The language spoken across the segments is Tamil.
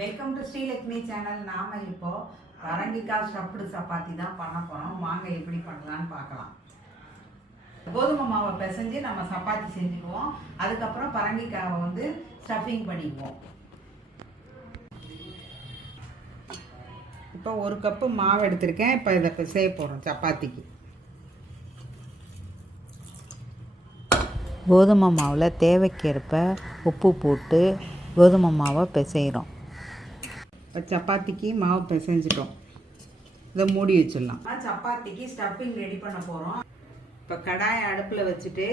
Welcome to Srilakshmi channel. நாம இப்போ பரங்கிக்காய் ஸ்டஃப்டு சப்பாத்தி தான் பண்ண போறோம். வாங்க எப்படி பண்ணலான்னு பார்க்கலாம். கோதுமை மாவை பிசைஞ்சு நம்ம சப்பாத்தி செஞ்சுக்குவோம். அதுக்கப்புறம் பரங்கிக்காவை வந்து ஸ்டஃபிங் பண்ணிக்குவோம். இப்போ 1 கப்பு மாவு எடுத்திருக்கேன். இப்போ இதை பிசைய போகிறோம் சப்பாத்திக்கு. கோதுமை மாவில் தேவைக்கேற்ப உப்பு போட்டு கோதுமை மாவை பிசைகிறோம். இப்போ சப்பாத்திக்கு மாவு பிசைஞ்சிட்டோம். இதை மூடி வச்சிடலாம். சப்பாத்திக்கு ஸ்டஃபிங் ரெடி பண்ண போகிறோம். இப்போ கடாயை அடுப்பில் வச்சுட்டு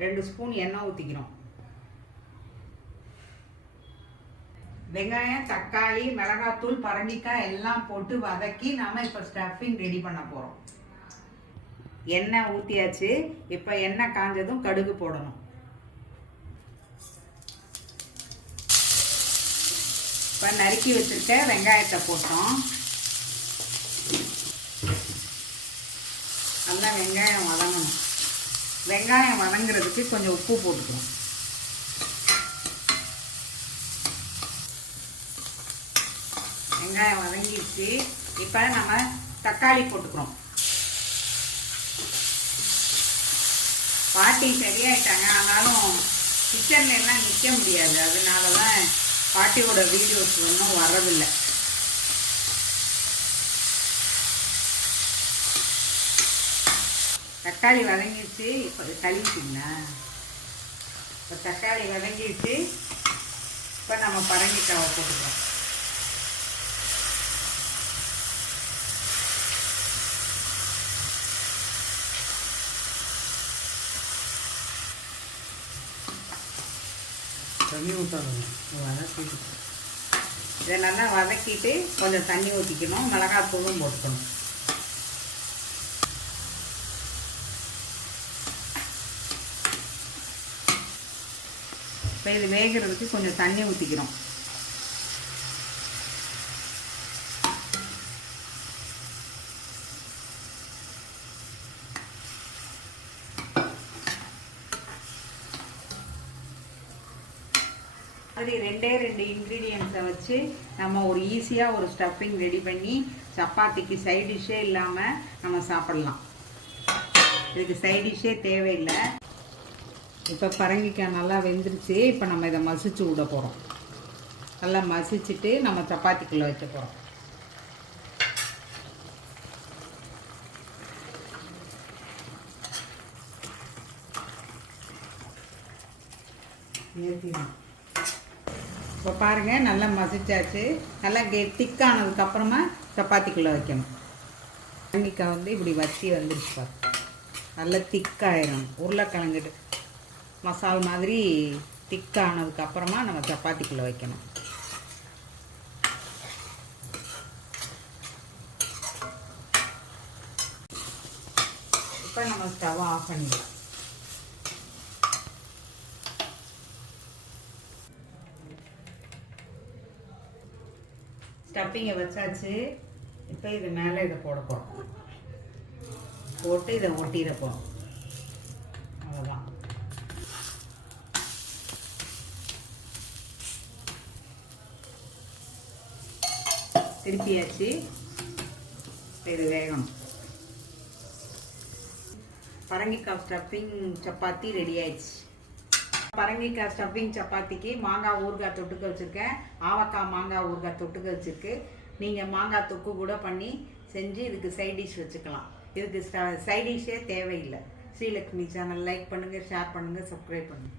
2 ஸ்பூன் எண்ணெய் ஊற்றிக்கிறோம். வெங்காயம், தக்காளி, மிளகாத்தூள், பரங்கிக்காய் எல்லாம் போட்டு வதக்கி நாம் இப்போ ஸ்டஃபிங் ரெடி பண்ண போகிறோம். எண்ணெய் ஊற்றியாச்சு. இப்போ எண்ணெய் காஞ்சதும் கடுகு போடணும். இப்போ நறுக்கி வச்சுருக்க வெங்காயத்தை போட்டோம். நல்லா வெங்காயம் வதங்கணும். வெங்காயம் வதங்குறதுக்கு கொஞ்சம் உப்பு போட்டுக்கணும். வெங்காயம் வதங்கிடுச்சு. இப்போ நம்ம தக்காளி போட்டுக்கிறோம். பாட்டி சரியாயிட்டாங்க, ஆனாலும் கிச்சன்ல எல்லாம் நிற்க முடியாது. அதனால தான் பாட்டியோட வீடியோஸ் ஒன்றும் வரதில்லை. தக்காளி வதங்கிடுச்சு. இப்போ கழுவிட்டிங்களா? இப்போ தக்காளி வதங்கிடுச்சு. இப்போ நம்ம பரங்கிக்காவை போட்டுக்கிறோம். தண்ணி ஊற்றணும். இதை நல்லா வதக்கிட்டு கொஞ்சம் தண்ணி ஊற்றிக்கணும். மிளகாத்தூளும் போட்டுக்கணும். இப்போ இது வேகிறதுக்கு கொஞ்சம் தண்ணி ஊற்றிக்கிறோம். அது 2 இன்க்ரீடியன்ஸை வச்சு நம்ம ஒரு ஈஸியாக ஒரு ஸ்டஃபிங் ரெடி பண்ணி சப்பாத்திக்கு சைட் டிஷ்ஷே இல்லாமல் நம்ம சாப்பிட்லாம். இதுக்கு சைட் டிஷ்ஷே தேவையில்லை. இப்போ பரங்கிக்காய் நல்லா வெந்துருச்சு. இப்போ நம்ம இதை மசிச்சு விட போகிறோம். நல்லா மசிச்சுட்டு நம்ம சப்பாத்திக்குள்ளே வைக்க போகிறோம். ஏற்றிடலாம். இப்போ பாருங்கள், நல்லா மசிச்சாச்சு. நல்லா திக்கானதுக்கப்புறமா சப்பாத்திக்குள்ளே வைக்கணும். பரங்கிக்காய் வந்து இப்படி வத்தி வந்துருச்சு. நல்லா திக்காயிரும். உருளைக்கிழங்கு மசால் மாதிரி திக்கானதுக்கப்புறமா நம்ம சப்பாத்திக்குள்ளே வைக்கணும். இப்போ நம்ம ஸ்டவ் ஆஃப் பண்ணிடலாம். ஸ்டஃபிங்கை வச்சாச்சு. இப்போ இது மேலே இதை போட போகிறோம். போட்டு இதை ஒட்டிட போகிறோம். அவ்வளோதான். திருப்பியாச்சு. இது வேகணும். பரங்கிக்காய் ஸ்டஃபிங் சப்பாத்தி ரெடி ஆயிடுச்சு. பரங்கிக்காய் ஸ்டஃபிங் சப்பாத்திக்கு மாங்காய் ஊறுகாய் தொட்டுக்க வச்சுருக்கேன். ஆவக்காய் மாங்காய் ஊறுகாய் தொட்டுக்க வச்சுருக்கு. நீங்கள் மாங்காய் தொக்கு கூட பண்ணி செஞ்சு இதுக்கு சைட் டிஷ் வச்சுக்கலாம். இதுக்கு சைட் டிஷ்ஷே தேவையில்லை. ஸ்ரீலக்ஷ்மி சேனல் லைக் பண்ணுங்கள், ஷேர் பண்ணுங்கள், சப்ஸ்கிரைப் பண்ணுங்கள்.